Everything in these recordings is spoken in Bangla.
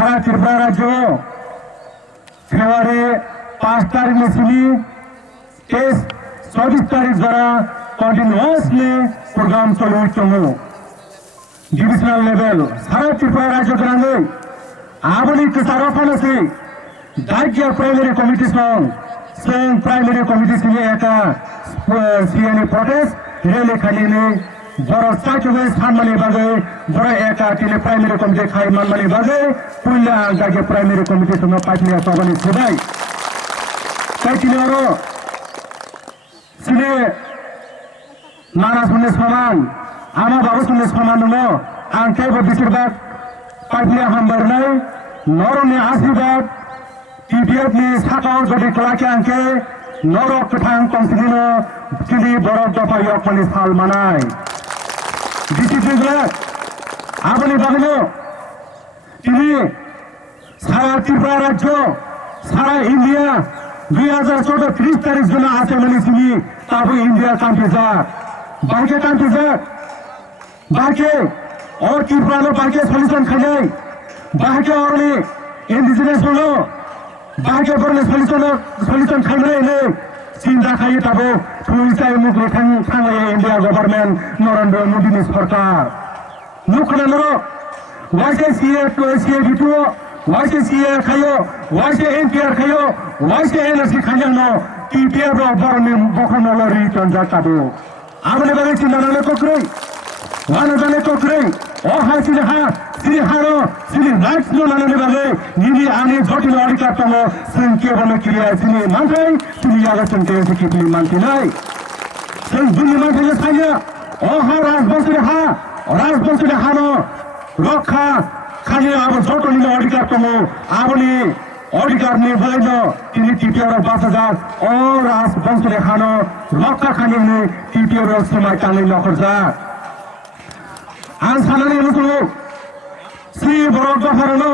সারা ত্রিপুরা রাজ্য ফেব্রুয়ারি 5 তারিখে ছিলি 24 তারিখ দ্বারা কন্টিনিউয়াসলি প্রোগ্রাম চলুন ডিভিশনাল লেভেল সারা ত্রিপুরা রাজ্য গ্রামে আবলি কিসারফান আছে দায়িত্ব primary committee song primary committee সিনে একা সিএনএ প্রটেস্ট রেলে খালিনে বড় চাইবে সানমানি বাগে বড় একা টিলে প্রাইমারি কমিটি খাই মানমানি বাগে পুইলা আগে প্রাইমারি কমিটি সঙ্গে পাইলে সবাই সবাই তাই কিনে সিনে নানা শুনে সমান আমার বাবু শুনে সমান নয় आं केवल बेसिरभाग पाइपले हामबारनाय नरनि आशीर्वाद टीडीएफ नि साकाव गदि क्लाके आंके नर कथां कंसिनो चिलि बर दफा यकमानि साल मानाय डिसिप्लिनला आबनि बागनो তিনি সারা ত্রিপুরা রাজ্য সারা ইন্ডিয়া 2014 30 তারিখ জন্য আছে মানে তিনি তাবো ইন্ডিয়া কান্ট্রি যা বাইকে और त्रिपुरा बाइके सल्यूशन खाई बाइके और इंडिजिनियस बाइके सल्यूशन खाई चिंता खाई तब फुलचाई मुखले इंडिया गवर्नमेंट नरेंद्र मोदी सरकार नुखना नो वाइसे सीए बिटू वाइसे सीए खायो वाइसे एनपीआर खायो वाइसे एनआरसी खाई नो टीपीआर बरने बखन रिटर्न जाता आबने बारे चिंता नाले कोक्रे वाना जाने कोक्रे অহা সিরিহারো সিরি রাইটস নো নানানে বাগে নিনি আনে জটিল অধিকার তম সংখ্যা বনে ক্রিয়া সিনি মানতাই তুমি আগা সংখ্যা থেকে তুমি মানতে নাই সেই দুনি মানতে সাইয়া অহা রাজবংশের হানো রক্ষা খালি আব জটিল অধিকার তম আবনি অধিকার নিয়ে বলেন তিনি টিপিআর 5000 ও রাজবংশের হানো রক্ষা খালি টিপিআর সময় টানে নকর যা आं साननानै नुयो श्री बर' गफारनो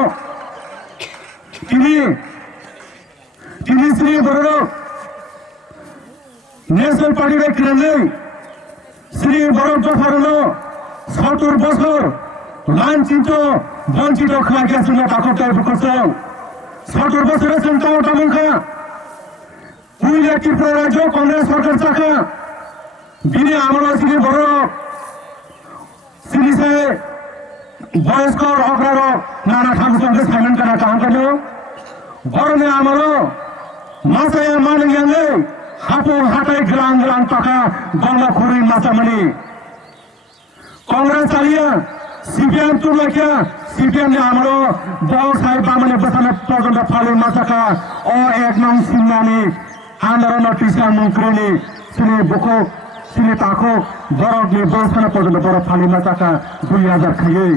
তিনি শ্রী बर' ন্যাশনাল পার্টি কেন্দ্রে শ্রী बर' गफारनो 70 বছর লাঞ্ছিত বঞ্চিত খাইয়াছিল তাকতাই বুকসং 70 বছরের চিন্তা তামুখা পুইলা ত্রিপুরা রাজ্য কংগ্রেস সরকার চাকা দিনে আমরা শ্রী बर' সিরিজে বয়স্কর অগ্রার নানা ঠাকুর সাইমন কানা কাম করলো বরণে আমারও মাসায় মালিয়াঙ্গে হাপো হাটাই গ্রাম টাকা গঙ্গা খুরি মাসামানি কংগ্রেস চালিয়া সিপিএম তুলাকিয়া সিপিএম নে আমারও বড় সাহেব বামনে বসানে পর্যন্ত ফালি মাসাকা ও এক নং সিংনানি আন্দোলন টিসা মন্ত্রী শ্রী বুকো তিনি তাকে বরফ নিয়ে বলছানা পর্যন্ত বরফ ফালি না টাকা 2000 খাইয়ে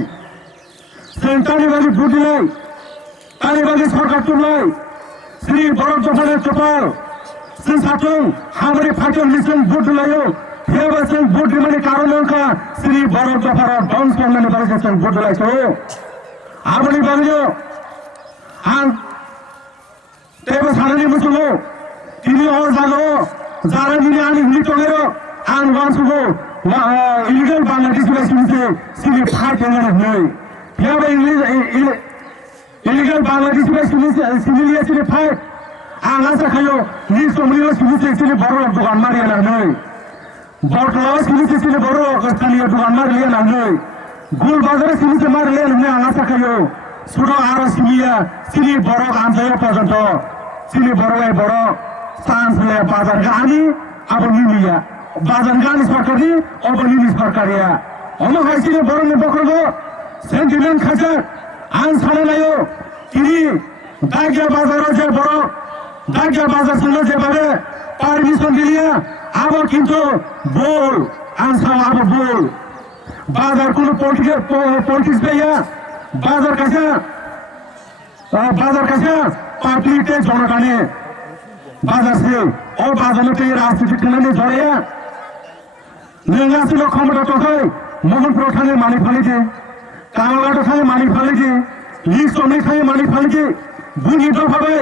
তালিবাজি ভোট দিলে তালিবাজি সরকার তুললাই শ্রী বরফ জফারের কপাল শ্রী সাথং হামারি ফাইটন লিসন ভোট দিলাইও ফেবাসেন ভোট দিমানি কারণ অঙ্কা শ্রী বরফ জফার ডন্স কমনে বাড়িয়েছেন ভোট দিলাইছো আপনি বাড়িও আন তেবে সারানি মুসলো তিনি ওর জানো যারা নিয়ে আনি হিলিটনেরও आं वासुगो इलीगल बांग्लादेश सिले सिले फाइट नहीं याबे इलीगल बांग्लादेश सिले सिले फाइट आं आशा खायो निस कमरियो सिले बर' दुकान मारिया नहीं बरतलाव सिले बर' स्थानीय दुकान मारिया नहीं गुल बाजार सिले मारिया नहीं आं आशा खायो सुरो आरो सिले बर' आंजायो पर्यन्त सिले बर' सांस बाजार गानी अब निलिया बाजार गानी सरकारी अबनी सरकारिया अमा खाइसिने बर'नि बखरगो सेन्टिमेन्ट खाजा आं सानायो তিনি दाइगा बाजाराव जे बर' दाइगा बाजार संगे जेबारे पारमिशन दिलिया अब किन्तु बोल आं साव अब बोल बाजार कोनो पॉलिटिक्स गैया बाजार कैसा पार्टीते जनकाने बाजार से और बाजार में कई राजनीतिक ने जड़े निर्वाचित क्षमता तथाय मोहनपुर थाने मालिक फालिके कांगलाट थाने मालिक फालिके लिस्ट नहीं थाने मालिक फालिके बुनिद भावे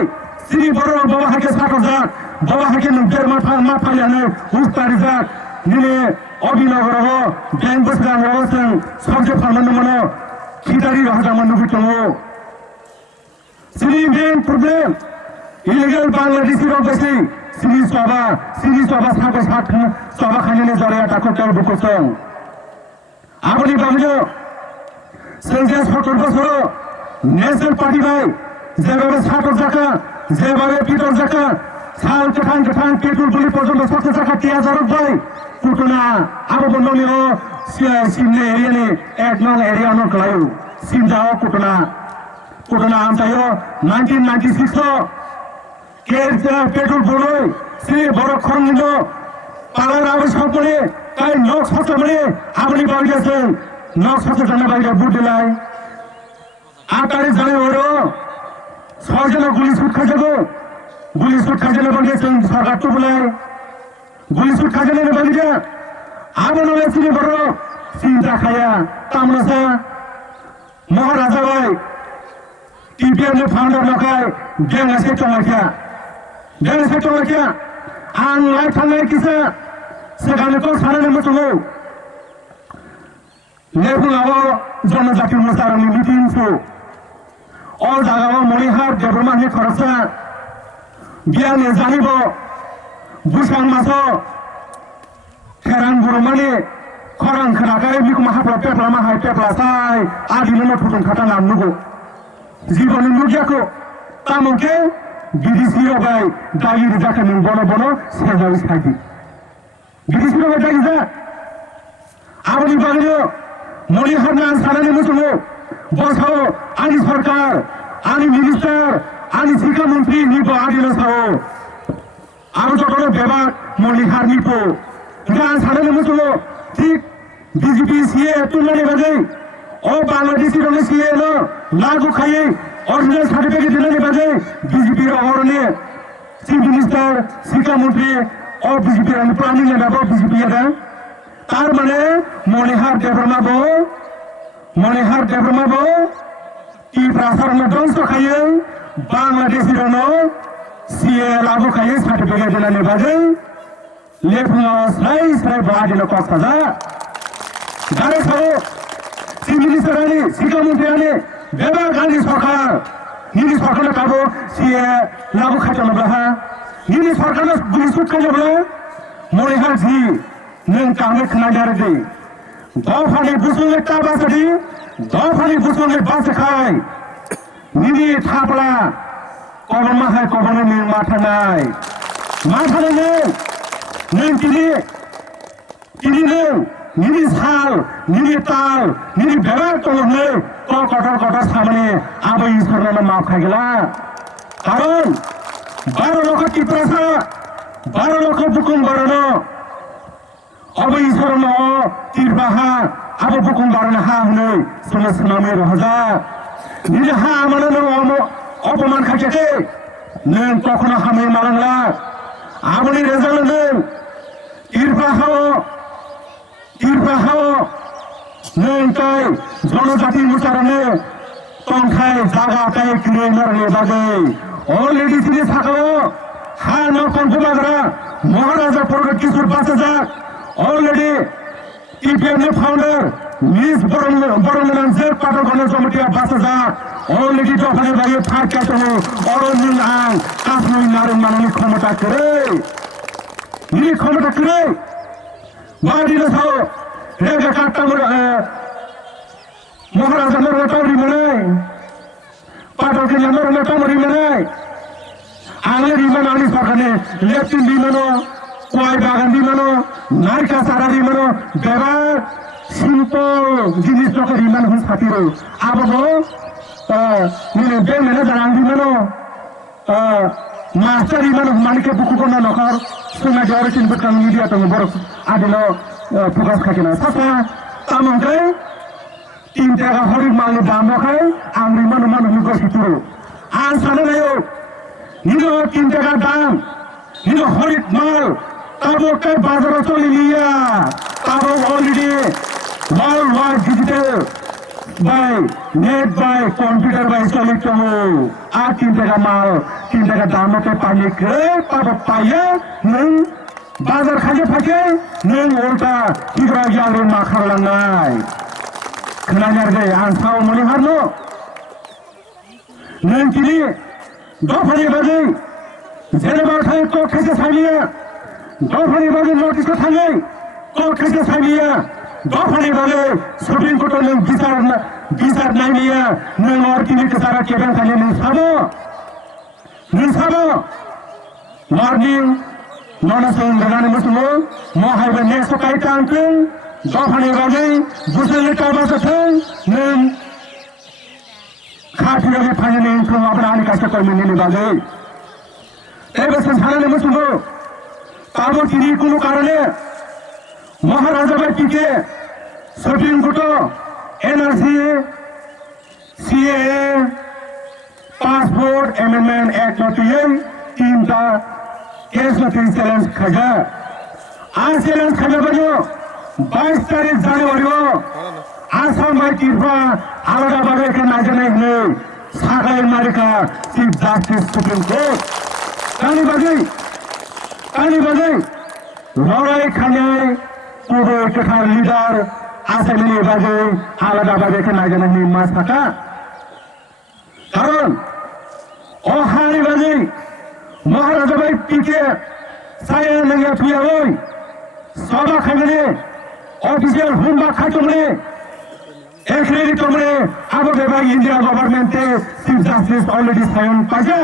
श्री बर' बाबा हाके साकर जात बाबा हाके नोगेर मा फालियानो उस्तारि जात निले अभिनगर हो बैंक बसगां हो जों सबजे फाननो मोनो खिदारि राजा मोननो दङ Sini main problem illegal Bangladeshi rok besi sini soba sampai saat soba khani jare takut ter bukosong aboni bagjo senjas fotor bosoro national party bai যেভাবে ছাত্র জাকা যেভাবে পিটর জাকা সাল কেঠান পেট্রোল গুলি পর্যন্ত ছাত্র জাকা টিয়া জারক ভাই পুটনা আবো বন্ধনীয় সিমনে এরিয়ানি এক নং এরিয়া নক লায়ু সিম যাও পুটনা আমতায়ো 1996 কে পেট্রোল বড়ই সে বড় খরঙ্গ পালার আবে সপরে তাই নক সচমরে আপনি বাড়ি আছেন নক সচজনে বাইরে বুট দিলাই আটারে জানে ওরো ছয়জনে গুলি শুট খাইছে বাগিয়েছেন সরকার তো বলে গুলি শুট খাইছে বাগিয়ে আবার নলেছি বড় চিন্তা খায়া তামরাসা মহারাজা ভাই টিপিএম ফাউন্ডার লখায় গ্যাং আছে চলাখিয়া আং লাই থানায় কিসে সেখানে তো সারানোর মতো লেবুন আবো জনজাতির মোসারানি মিটিং অ জাগাও মনিহার দেবমানি খরচা বিয়ানে জানিব বুসান মাস খেরান বুরমানি খরাং খানাকায় বিকু মাহাপ্লা পেপলা মাহাই পেপলা সাই আদিমনো ফুটন খাটা নাম নুগো জীবনের নুগিয়াকো তামকে বিদেশি বাই দাগির যাকে বন সেজাবি সাইদি বিদেশি বাই দাগি যা আপনি বাগিও মনিহার নাম সারানি মুসলমান বসাও আনি সরকার আনি মিনিস্টার আনি শিক্ষামন্ত্রী নিব আদিল সাও আরো যখন বেবাক মনিহার নিব গান সারানি মুসলমান ঠিক বিজেপি সিএ তুলনানি বাজে ও বাংলাদেশি রঙে সিএ এলো লাগু খাইয়ে অরিজিনাল সার্টিফিকেট দিলানি বাজে বিজেপির অহরণে চিফ মিনিস্টার শিক্ষামন্ত্রী ও বিজেপির প্রাণী নেব বিজেপি এটা তার মানে মনিহার দেবরমাবো কি প্রাসারণ ধ্বংস খাইয়ে বাংলাদেশি রণ সিএ লাগু খাইয়ে সার্টিফিকেট দিলানি বাজে লেফুঙ্গাও স্রাই বাদিল কষ্ট যা গাড়ি খাবো চিফ মিনিস্টার আনি শিক্ষামন্ত্রী আনি বেবার গান্ধী সরকার নিনি সরকার খাবো সিএ লাগু খাইতে নবলা নিনি সরকার গুলি সুট খাইতে বলে মনিহার জি नों कामे खोनागार दे दफानि बुसुंगे टाबासदि दफानि बुसुंगे बासखाय निनि थापला कबमा हाय कबने नि माथानाय नों तिनि नों निनि साल निनि ताल निनि बेरा तलने कटर सामने आबै इसरना माफ खाइगला कारण 12 लक्ष टिप्रासा 12 लक्ष बुकुं बरनो अब ईश्वर तीरबाहा अब बुकुं बारना हा हनै समाजनामे रहजा निजे हा माने नों अपमान खाइके नों कखनो हामै मालांला आबनि रेजाल्ट नों तीरबाहा नों ताय जनजाति मुसाराने तंखाय जागा ताय किने मारने बागै अलरेडी सिने साखाओ हा न कनफुमाग्रा महाराजा प्रगट किशोर बासाजा already TPM founder Miss Boronan Zer Patagonia Committee Basaza already dofane bhai phar kato oronil ang afno narin manani khamata kare badi na sao rega katta maharaja mor tauri manai Patagonia mor tauri manai ale riman ani sakane leptin dimano কয় বাগান দিমানো নারকা সারা দিমানো বেবার সিম্পল জিনিস লোক রিমান হুন সাথীরো আবো নিনে বে ম্যানেজার আং দিমানো মাস্টার রিমান মালিকে বুকু কোনা নখর সুনা জরে চিন বকাম মিডিয়া তো বড় আদিনো ফোকাস খাকিনা সাসা তামঙ্গে 3 টাকা হরি মালে দাম খায় আং রিমান মানু নিগো সিতুরো আন সানে নায়ো নিগো 3 টাকা দাম নিগো হরি মাল তাবো কে বাজারে চলে লিয়া তাবো already world wide digital by net by computer by চলিত হো আর 3 টাকা মাল 3 টাকা দামতে পানি কে তাবো পাইয়া নং বাজার খাইয়ে ফাকে নং ওলটা কিগরা গিয়ালে মা খালাঙ্গাই खोनागार दे आं साव मनि हारनो नों दिनै दफानि बागै जेनेबा थाङै कर्ट केसआ सालिया दफानि बागै नटिसखौ थाङै कर्ट केसआ सालिया दफानि बागै सुप्रिम कर्टआव नों बिचार नायनिया नों अर्किनि केसारा केबेन खालि नों साबो मर्निं ननसों लगाने मुसुमो महाइबा नेक्स्ट काई टांकिं दफानि बागै बुसुलि टाबासोथों नों खाथिनानै फाइनानि इनकम अपना आनि कास्टा कर्मिनि बागै एबे संसारने मुसुमो ताबो तिनी कुनो कारणे महाराजा भाई पीके supreme court NRC CAA passport amendment act नोटिये तीन ता केस नोटिस चैलेंज खजा आज चैलेंज खजा बनो 22 तारीख जनवरी आसाम भाई तिरपा आलादा बारे के नाजने ने सागाई मारिका चीफ जस्टिस सुप्रीम कोर्ट कानी बागै लड़ाई खाने पूर्व केठार लीडर आसामनि बागै आलादा बारे के नाजने मा साका कारण अहानि बागै महाराजा भाई पीके साया नंगा थुया ओय सभा खाने ऑफिशियल हुंबा खातुमने एकरेडी तुमने अब बेबा India government chief justice already sign पाजा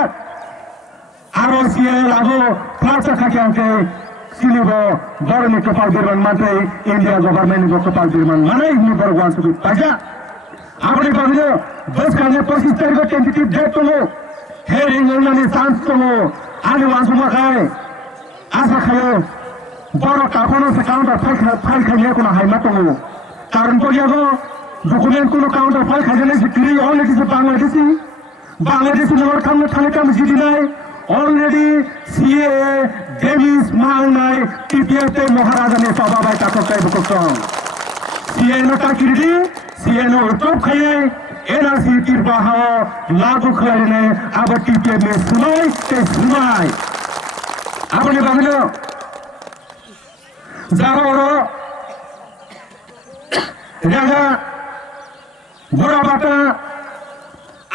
आरओसीएल आगो प्लाचा खाके सिलिबो गरनि कपाल बिरमान मात्रै इंडिया गवर्नमेंट को कपाल बिरमान मानै निबर वान्सुबि पाजा आबनि बागले बस खाने 25 तारिख को टेंटेटिव डेट तो हेरिंग ननि चान्स तो आनि वान्सुमा खाय आशा खायो बरो काफनो से काउंटर फाइल खाइले कोनो हाइमा तो कारण परियागो डकुमेंट कोनो काउंटर फाइल खाइले से क्लियर ऑलरेडी से बांग्लादेशी नगर खामनो थाने काम जिदिनाय ऑलरेडी सीएए डेमिस मांगनाय टीपीएफ ते महाराजा ने सभाबाय ताककाय बकसं सीएए नो ताकिरिदि सीएए नो टॉप खाये एनआरसी तिरपा हाओ लागू खलायने अब टीपीएफ में सुनाय आपने बागलो जारो राजा बुराबाटा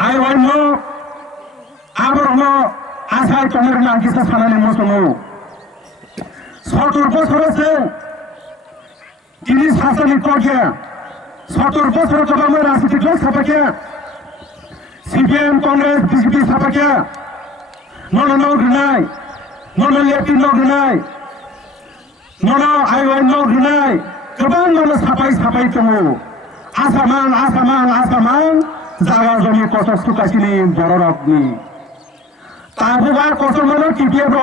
आइवानो आबरनो आसाय कमेर नागिसा सानाने मोसमो सतुर बछरसे तिनी शासननि कर्या सतुर बछर जबामै राजनीतिक दल सापाक्या सीपीएम कांग्रेस बीजेपी सापाक्या ननो ग्रिनाय ननो लेफ्ट नग्रिनाय ननो आइवान नग्रिनाय गोबां ननो सापाय दङ आसामान जागा जमी कस सुकासिनि बररकनि ताबुबा कसमनो टिपिएफ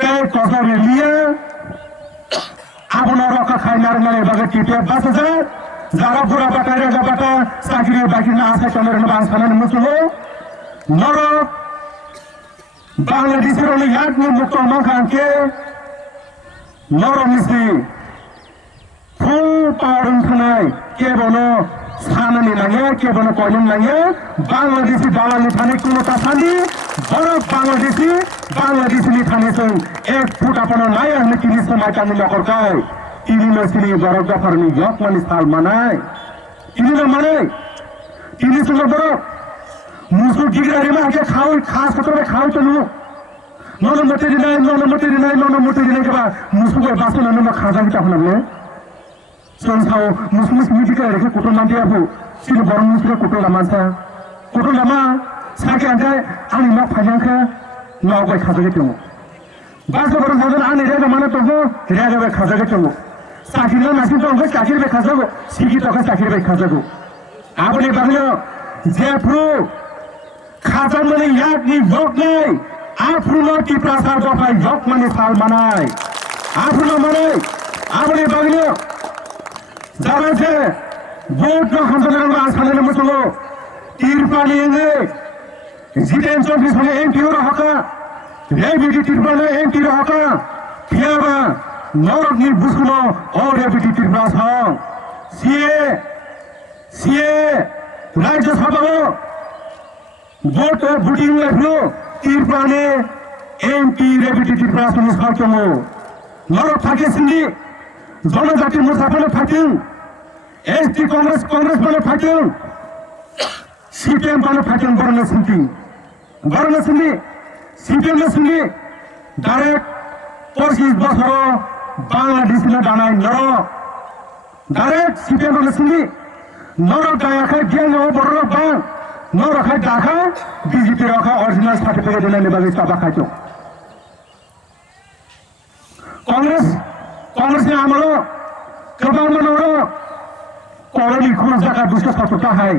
ते कसर लिया आबनो रका खाइनार नले बागे टिपिएफ बासजा जागा बुरा बाटा रेगा बाटा साकिरि बाकिना आसा चलेर बांस खानानि मुसुलो नरो बांग्लादेशरो याद नि मुक्त माखांके नरो मिसि फुल पावर थानाय केबनो साननि लागे केबनो कयन लागे बांग्लादेशी दालालनि थाने कुनो तासानि बरफ बांग्लादेशी थाने जों एक फुट आपनो नाया हने किनि समाय कानि नखरकाय तिनि नसिनि बरफ दफरनि यक मानि साल मानाय तिनि न माने तिनि सुंग बरफ मुसु गिगरारि मा के खाउ खास खतरे खाउ तनु ननो मतेरि नाय के बा मुसु के बासो ननो खाजा कि ताफनले संसाव मुसलिम मिटिका रेखे कुटो मानदियाबो सिनि बरन मुसलिम कुटो लामासा कुटो लामा साके आंथे आंनि मा फायनांखा नावबाय खाजागे दङ बासो बरन हागोन आंनि रेगा माने दङ रेगा खाजागे दङ साकिनो नासिन दङ साकिर बे खाजागो सिगि तका साकिर बे खाजागो आपनि बागलो जेफ्रु खाजा माने याद नि भोग नै आफुनो ती प्रसार दफाय जक माने साल मानाय आफुनो माने आपनि बागलो जाबाय से वोट न हामजानांगौ आसामनि मुसुलो तिरपानि जितेन चौधरी सने एमपी रहका रेबिटी तिरपाने एमपी रहका फियाबा नरकनि बुसुलो और रेबिटी तिरपा छ सीए राज्य सभाको भोट भोटिङ लेख्नु तिरपाने एमपी रेबिटी तिरपा सने सक्छौ नरक थाके सिन्दी जनजाति मोर्चा पनि फाट्यौं एसटी कांग्रेस पनि फाट्यौं সিপিএম পানো ফাইটেন বরনে সিন্টি সিপিএম সিন্টি ডাইরেক্ট 25 বছর বাংলাদেশ না দানাই নর ডাইরেক্ট সিপিএম বরনে সিন্টি নর গায়াখাই জ্ঞান বড় বাং নর খাই ডাকা বিজেপি রাখা অরিজিনাল সার্টিফিকেট দিলে বাকি চাপা খাইতো कांग्रेसनि आमोलाव गोबां मनोरो कलनि खुन जागा 270 हाय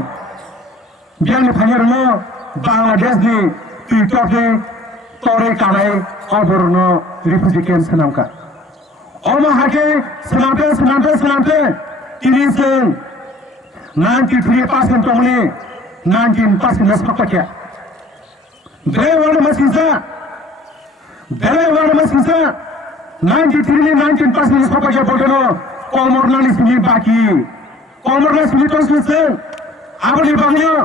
बियानि फाइनारनो बांलादेशनि टिकटकनि तोरे कानाय अबरनो रिफ्यूजी कैंप सनामका अमा हाके सनामते तिरिसे 93% तोमनि 19% नसपक्या बेवान मसिसा 93% सपक्या बोलनो कमरनानि सिनि बाकी कमरना सिनि तोसले आबनि बांयो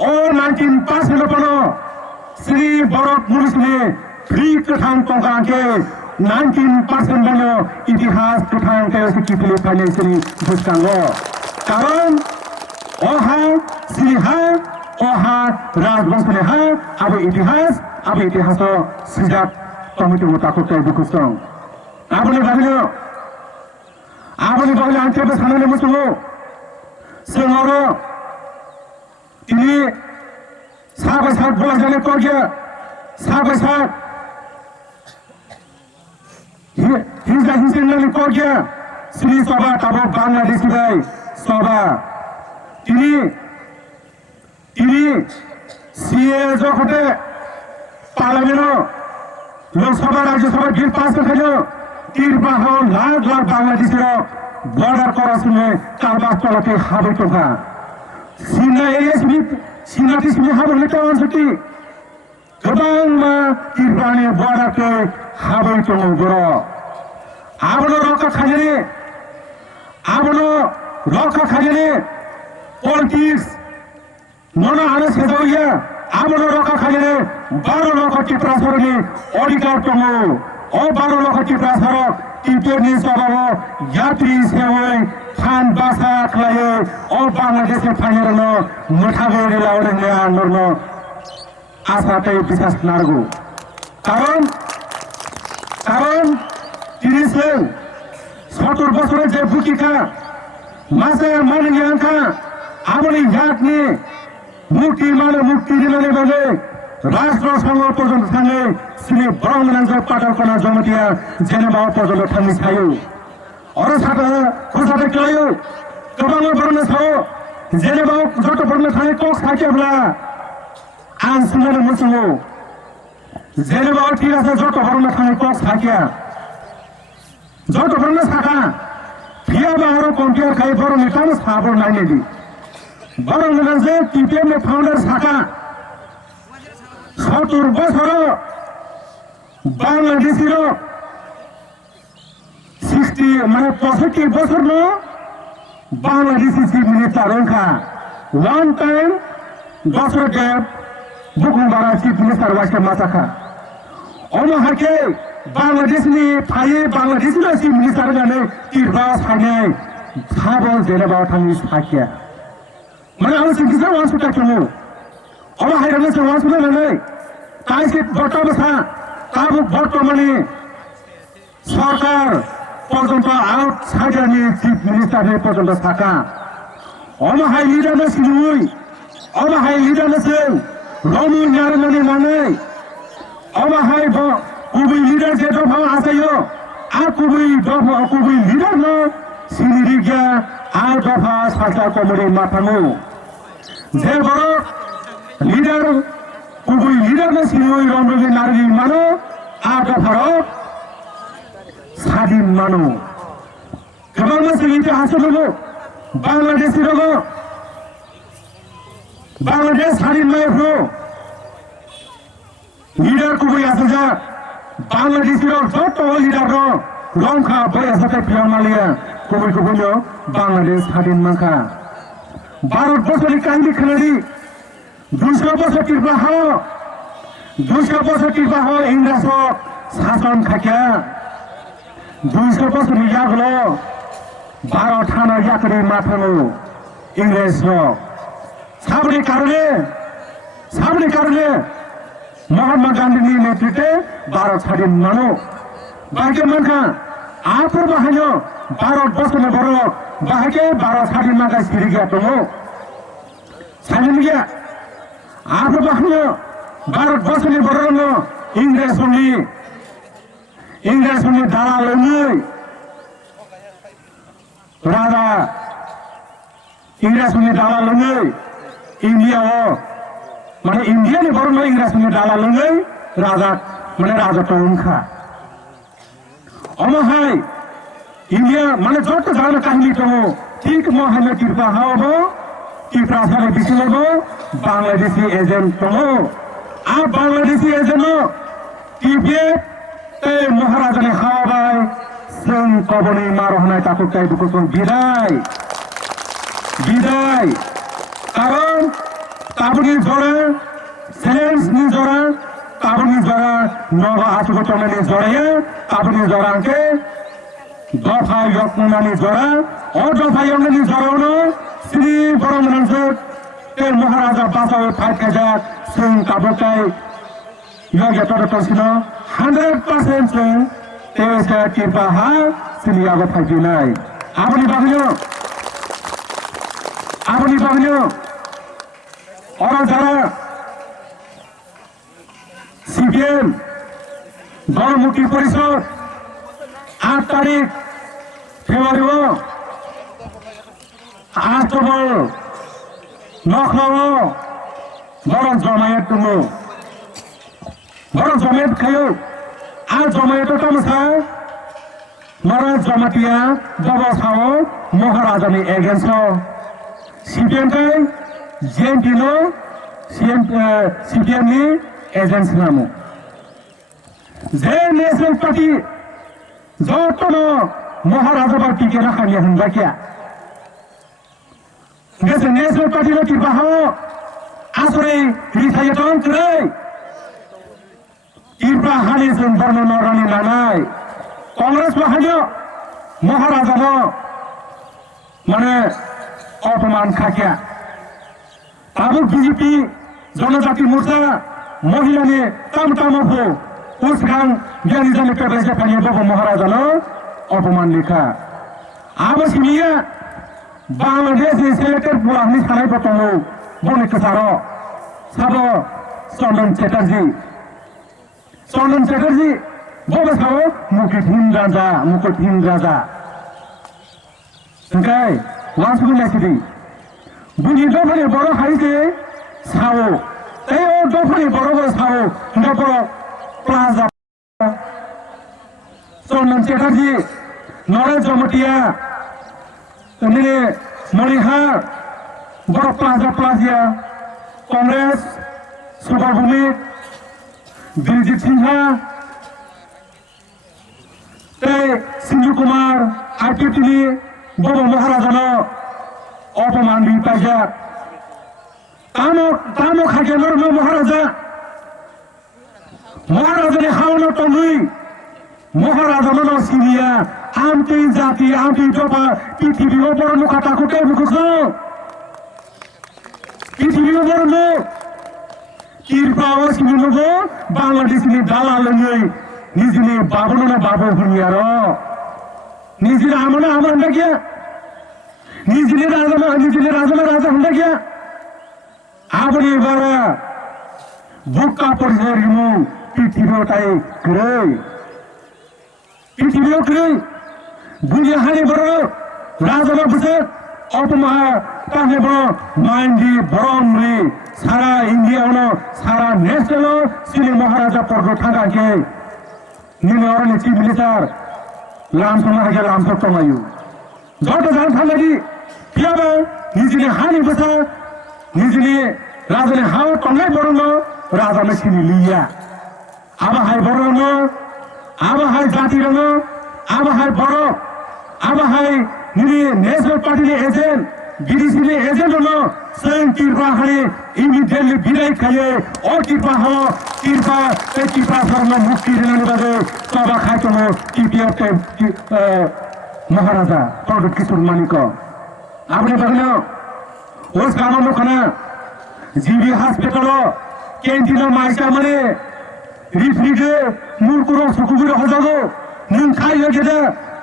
ओ 19% पनो श्री बरक मुनिसनि फ्री कथां तंगाके 19% बनो इतिहास कथां के सिकिफिलि फाइनेंसियली बुस्तांगो कारण ओहा सिहा ओहा राजवंशनि हा आबो इतिहास सिजात टमेटो मोटाको tay दुखुसं आबनि बागैनो आंथे साननानै मोसङो जोंआरो दिनै साबायसार बलाजाने करिया साबायसार हिंसानि करिया श्री सभा ताबो बांलादेश बाय सभा তিনি সিএ জগতে parliament Lok Sabha Rajya Sabha bill pass করে তিরবাহ লাখ বাংলাদেশের বর্ডার করার কারবার চলাতে হাবে টোকা সিনাটি হাবে অঞ্চলটি গোবাং তিরবানি বর্ডারকে হাবে টং বড় আবনো রক্ষা খাজনে পলিটিক্স মনে আনে সেজাইয়া আবনো রক্ষা খাজনে 12 লক্ষ টিপ্রা সরনি অধিকার টং ও 12 লক্ষ টিপ্রা সরক টিপেনি সবাব যাত্রী সেওই ফান বাসা খায়ে ও বাংলাদেশে ফাইনারনো মোঠাবে লাউনে আন্দোলন আশাতে বিশ্বাস নারগো কারণ তিনি 70 বছরের যে বুকিকা মাসে মানিয়াঙ্কা আমনি জাতনি মুক্তি দিলে বলে রাষ্ট্র সংঘ পর্যন্ত থাকলে শ্রী ব্রহ্মনাঞ্জ পাটালকোনা জমতিয়া জেনেভা পর্যন্ত থামি ছায়ু অর সাথে খোসাতে কেলায়ু গোবাং বরনে ছাও জেনেভা যত বরনে থাই কক সাকেবলা আন সুন্দর মুসুমু জেনেভা ঠিক আছে যত বরনে থাই কক সাকিয়া যত বরনে সাকা ফিয়া বাহারো কম্পিয়ার খাই বরনে কাম সাবর নাইনে দি বরংনাঞ্জে টিপিএম ফাউন্ডার সাকা 70 বছর বাংলাদেশের 60 মানে 65 বছর নো বাংলাদেশি চিফ মিনিস্টার রংখা ওয়ান টাইম বছর গ্যাপ বুকুমবারা চিফ মিনিস্টার ওয়াসকে মাসাখা অমহাকে বাংলাদেশনি ফায়ে বাংলাদেশি চিফ মিনিস্টার জানে তিরবা সানে সাবন জেনেভা থামি সাকিয়া মানে আমি সিকিসা ওয়াসুটা কেমো অমহাইরানে ওয়াসুটা নাই তাই সে বর্তমানে তাবুক বর্তমানে সরকার পর্যন্ত আউট সাইডারনি চিফ মিনিস্টার পর্যন্ত থাকা অমহাই লিডারনে সিনুই অমহাই লিডারনে সেন রমু নারমনি মানে অমহাই কুবি লিডার যে দফা আছেও আর কুবি লিডার ন সিনিরিগা আর দফা সাসা কমরে মাথামু যে বড় লিডার কুবি লিডার না সিনুই রমরুজি নারগি মানো আর দফার স্বাধীন মানো গোবাং মাসে ইতিহাস লোগো বাংলাদেশি লোগো বাংলাদেশ স্বাধীন নয় হো লিডার কুবি আছে যা বাংলাদেশের যত লিডার রংখা বয়ে সাথে ফিয়ামালিয়া কুবি বাংলাদেশ স্বাধীন মাখা ভারতবর্ষের কান্দি খেলাড়ি 200 বছর টিরবাহ ইংরেজ শাসন খাকিয়া 200 বছর ইয়াগলো 12 থানা ইয়াকরি মাথানো ইংরেজ সাবরি কারণে মহাত্মা গান্ধীর নেতৃত্বে ভারত স্বাধীন মানো বাকি মানখা আপর বাহানো ভারত বসনে বড় বাহাকে ভারত স্বাধীন মাখা সিঁড়ি গিয়া দङ স্বাধীন গিয়া আপর বাহানো ভারত বসনে বড় ইংরেজफोरनि दालालनै राजा इंराजफोरनि दालालनै इन्डियाआव माने इन्डियानि बर' इंराजफोरनि दालालनै राजा माने राजत्व ओंखा अमहाय इंडिया माने जत जानो काहिनी दङ ठीक महानो कृपा हावबो कृपा सारे बिसिलबो बांलादेशी एजेंट दङ आ बांलादेशी एजेंट टिबेट এই মহারাজানি হাওয়াবাই जों कबनि मारहनाय ताकुताय दुखुखौ बिदाय कारण ताबुनि जरा सेलेन्सनि जरा ताबुनि जरा नगा आसुगतनानि जराया ताबुनि जरांके दफा यत्नानि जरा अ दफा यत्नानि जरावनो श्री बरमनांसो ते महाराजा बासाव फाइटकाजा जों ताबुताय योग्य तोरतसिनो 100% जों तेजा किरपाहा सिलियागो फाइदिनाय आबनि बागनो और जारा सीपीएम गणमुक्ति परिषद 8 तारिख फेब्रुआरी आष्टबल नखलाव बरं जमायत दङ बरं जमायत खायो आ जमायत तामसा मरा जमातिया दबासाव महाराजानि एगेन्स्ट सीपीएम काय जेएनपीनो सीपीएम नि एजेंट्स नामो जे नेशनल पार्टी जतनो महाराजा पार्टी के राखानि हनबा क्या गेसे नेशनल पार्टी नो किरबाहो आसरे रिथायतन कै किरबा हानि जों बर्न नरानि लानाय कांग्रेस बाहायो महाराजा नो माने अपमान खाकिया आबो बीजेपी जनजाति मोर्चा महिला ने काम हो उस गांव ज्ञानी जन पे पैसे पानी बाबू महाराजा नो अपमान लिखा आबो सिमिया बांग्लादेश ने सेलेक्टेड बुलानी थानाय बतंगो बने कसारो साबो चंदन चेटार्जी बबे साबो मुकुट हिंद राजा ओंखाय वासुनि लाखिदि बुनि दफानि बर' हारिजे सावो ए दफानि बर' सावो हिंदा बर' प्लाजा चंदन चेटार्जी नरेश जमतिया उन्हें मणिहार बर' प्लाजिया कांग्रेस सुभाष भौमिक दिलजीत सिंहा सिंधु कुमार आरपीटी बर' महाराजानो अपमान बिपाया तामो खाकेनर नो महाराजानि हावनो तनुई महाराजानो नो सिनिया आमति जाति आमति दफा पृथ्वीयाव बर' नुखाताखौटे बुखुखौ पृथ्वीयाव बर' नु किरपाव सिनिनो बांलादेशनि दालालनै निजिनि बाबुनो बाबु हुनियारो निजिनि आमनो आमन क्या निजिनि राजा हुँदा क्या आबनि बारा बुक्का परिचय रिमु पृथ्वीयाव कै बुझे हानि बर' राजामा बुझे अपमा ताहे बर' माइन्डी बरमनि सारा इन्डियावनो सारा नेशनल सिनि महाराजा पर्दो थांगाके निने अरनि चिफ मिनिस्टार लामसंनाके लामसंतमायो जत जान थांगादि पियाबा निजिनि हानि बसा निजिनि राजानि हाव तंनाय बरनो राजानो सिनि लिया आबाहाय बरनो आबाहाय जाति रनो आबाहाय बर' आबाहाय निनि national party agent BDC agent नो जों किरपा हानि इमिडिएटली बिदाय खायो और किरपा हो किरपा सरनो मुक्ति दिनानि बादे सभा खायतनो टीपीएफ महाराजा प्रदीप किशोर मानिक आपने बगनो उस कामनो खाना জিবি হসপিটাল ক্যান্টিন মাইসা মানে রিফ্রিজে মুরকুর সুকুবির হজাগো নों খাইयो গেদা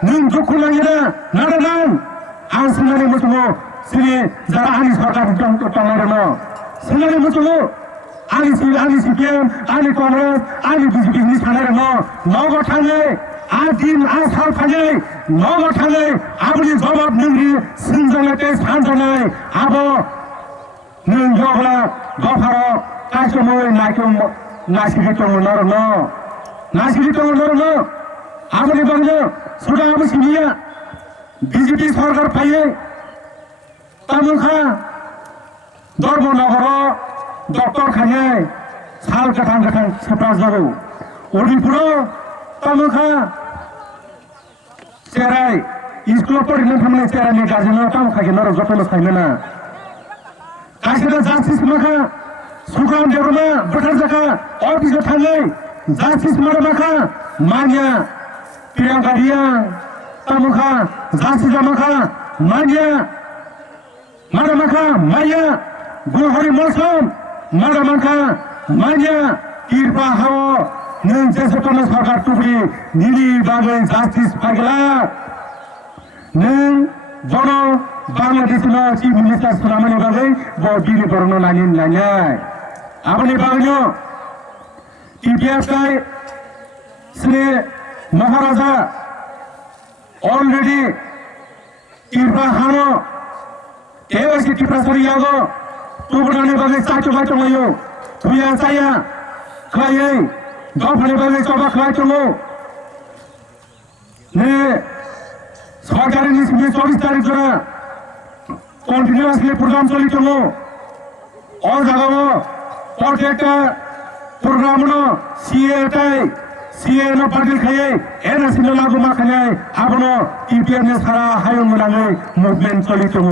नों দুঃখ লাগেদা নাড়া নাম आं सोंनानै मोसुमो सिरि जारा आंनि सरकार दंनो सोंनानै मोसुमो आंनि CPM आंनि कांग्रेस आंनि BJP नि सानाय दङ नगद थाङै दिन साल फानै नगद थाङै आंनि जबाब नोंनि सोंजानाय सानजानाय आबो नों जब्ला गफारो कासमै नासिरि दङ नरनो नासिरि दङ नरनो आबोनि बंनो सुदा आबो सिबिया BJP सरकार पाइयो तामुखा धर्मनगर डक्टर खाने साल गथां गथां सेप्राजगौ उदिपुराव तामुखा चेराय स्कुलाव फरायनो थांनाय चेरायनि गार्जेनाव तामुखाखि नर जतन खायना गासिबो जास्टिस माखा सुग्राम देवरमा बोथार जाखा अफिसाव थाङै जास्टिस माखा मानिया प्रियंका रिया तामुखा जास्टिस माखा मानिया मारामाखा माया गुहारि मौसम मारामाखा माया किरपा हाव नों जेसेबां सरकार टुकरी निनि बागै जास्टिस पागला नों बन बांलादेशनो चिफ मिनिस्टार सुनामनि बागै बिनि बरनो लाइन लाइनाय आबनि बागैनो टिपिएफ श्री महाराजा ऑलरेडी किरपा हानो KYC टिप्रासरी यागो तुबुनानि बागै चाचो बाचोयो तुया साया खायै गफानि बागै चबा खायचो ने सरकारि निसिमि 24 तारिख जरा कन्टिन्युअसली प्रोग्राम चलिचो अ जागाव प्रत्येकटा प्रोग्रामनो CA न पार्टी खायै NRC न लागु माखायै आबनो TPF ने सारा हायं मोनाङै मुभमेन्ट चलिचो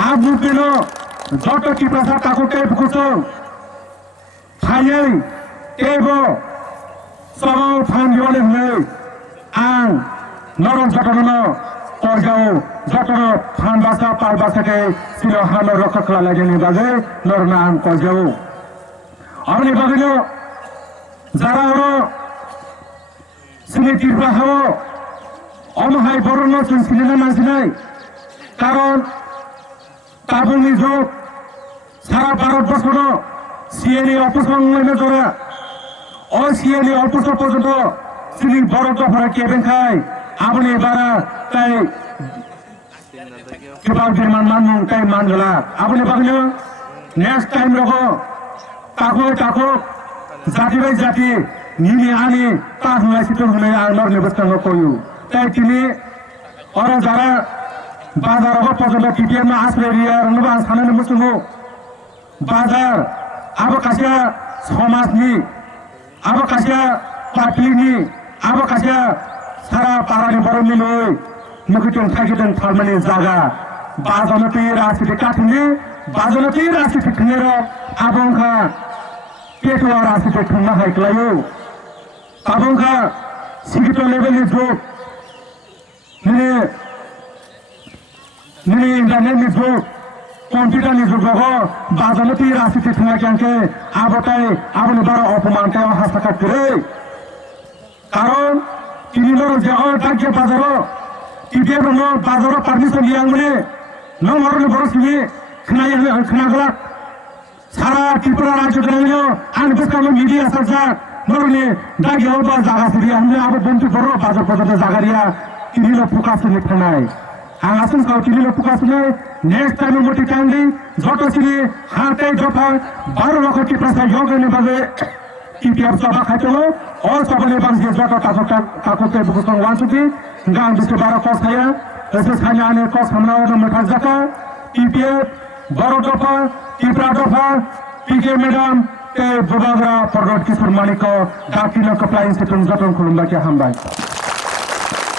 आबु बेनो जट टिप्रासा ताको टेप कुसो खायै टेबो सबौ फानयोले नै आं नरम जटनो परजाउ जटनो फानबासा पारबासाके सिनो हानो रखा खालायनि बागै नरना आं परजाउ आंनि बागैनो जारारो सिनि टिप्रा हाव अमहाय बरनो सिनसिना नासिनाय कारण ताबुनि जोग सारा भारतबर्षनो CA अपसंलायनो जरा CA अपसं पर्यन्त सिनि बरदफोरा केबेंखाय आबनि बारा ताइ किबार बिरमान मानमुं ताइ मानगला आबनि बागैनो नेक्स्ट टाइम रगो ताको जाति बाय जाति निनि आनि ता हुनाय सितो हुनाय आं नरनि बस्तांगो कयु ताइ तिनि अर जारा बाजाराव पर्यन्त TPF मा आश्रय रंबा साननो मुसुमो बाजार अब कासिया समाजनि अब कासिया पार्टीनि अब कासिया सारा पारानि बरमनि लय मुखितन थागिदन थारमानि जागा बाजानति रासिति काथिनि बाजानति रासिति थनेर आबंखा पेटवा रासिति थंना हायख्लायो आबंखा सिगित लेभेलनि जोग नि इंटरनेटनि जुग कम्पिउटारनि जुगाव बाजानति रासिति थंना क्यांके आबताय आबनि बारा अपमानताय हासाखा करे कारण तिनिनो जे ताके बाजारो TPF नो बाजारो परमिशन लियांगले न मरनि बरसनि खनागला सारा त्रिपुरा राज्य ग्रामीण आन बेसकानो मीडिया सरकार नरनि दागियाव बा जागासिरि हमले आबो बन्ति बरो बाजार पर्यन्त जागारिया तिनिनो फुकासनि थानाय आं आसन साव तिनिनो फुकासनि नेक्स्ट टाइम मोटि टाइमले जटसिरि हातै जफा 12 लाख टिप्रासा योगने बागे TPF सभा खाइतो और सबले बांगे जट ताको के बुकसं वासुति गां बिसे 12 कस थाया एसे सानाने कस हमनाव मथा जाका TPF बरो दफा टिप्रा दफा PK मैडम ते बुबाग्रा परगट किशोर मालिक डाकिनो कप्लायन्स सेटन जटन खुलुमबाके हामबाय।